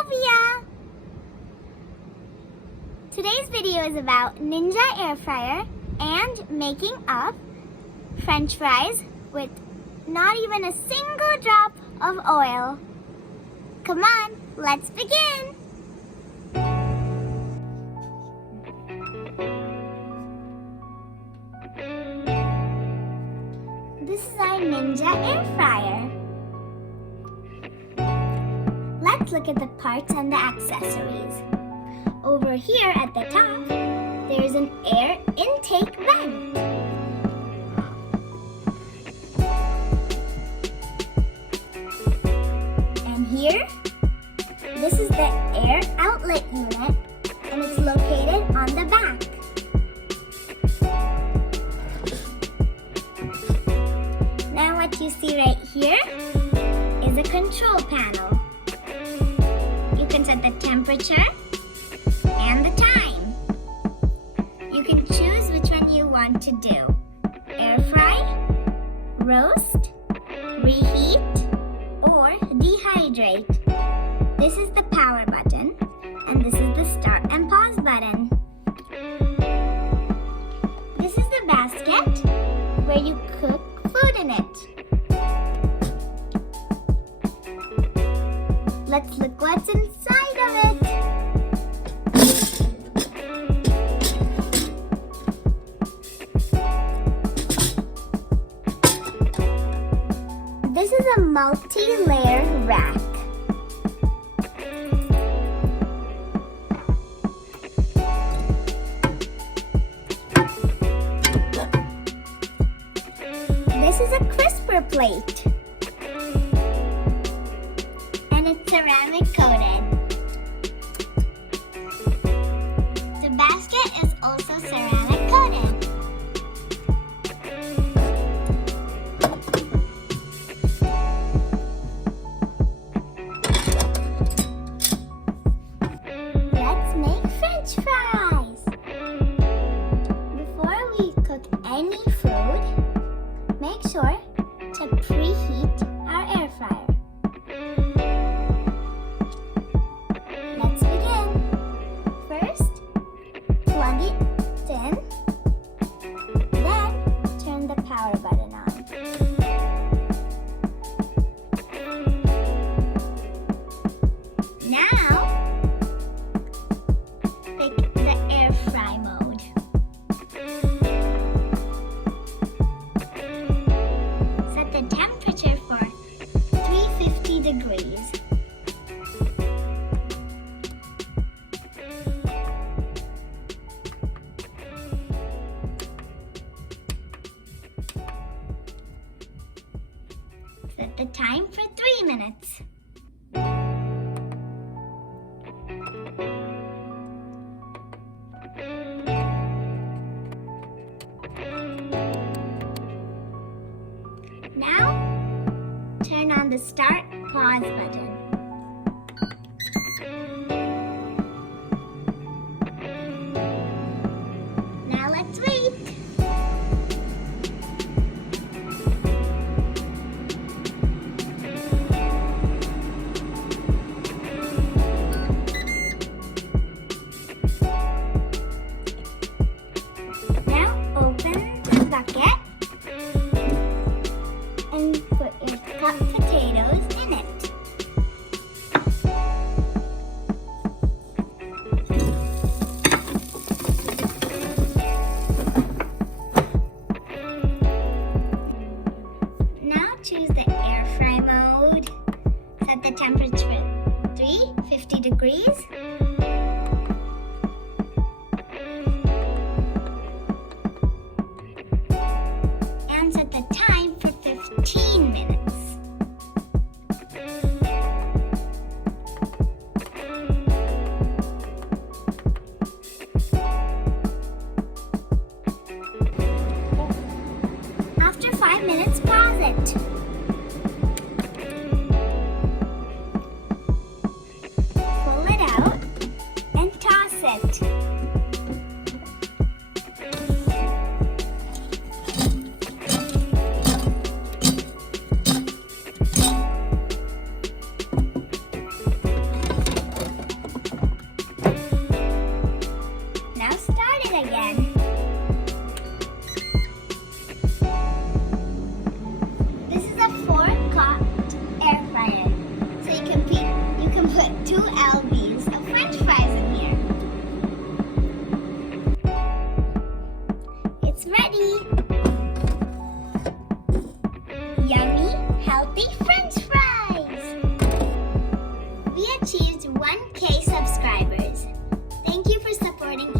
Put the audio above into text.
Sylvia! Today's video is about Ninja Air Fryer and making up French fries with not even a single drop of oil. Come on, let's begin! This is our Ninja Air Fryer. Let's look at the parts and the accessories. Over here at the top, there's an air intake vent. And here, this is the air outlet unit, and it's located on the back. Now what you see right here is a control panel. You can set the temperature and the time. You can choose which one you want to do. Air fry, roast, reheat, or dehydrate. This is the power button, and this is the start and pause button. This is the basket where you cook food in it. Let's look what's inside of it. This is a multi-layer rack. This is a crisper plate. And it's ceramic coated. The basket is also ceramic coated. Let's make French fries. Before we cook any food, make sure to preheat our air fryer. Let's begin. First, plug it in, then turn the power button on. Now, pick the air fry mode. Set the temperature for 350 degrees. Set the time for 3 minutes. Now, turn on the start pause button. Now let's wait. Now open the bucket and put your cut potatoes in it. Now choose the air fry mode. Set the temperature for 350 degrees. And set the time for 15 minutes. After 5 minutes, pause it. Pull it out. 2 lbs of French fries in here. It's ready! Yummy, healthy French fries! We achieved 1K subscribers. Thank you for supporting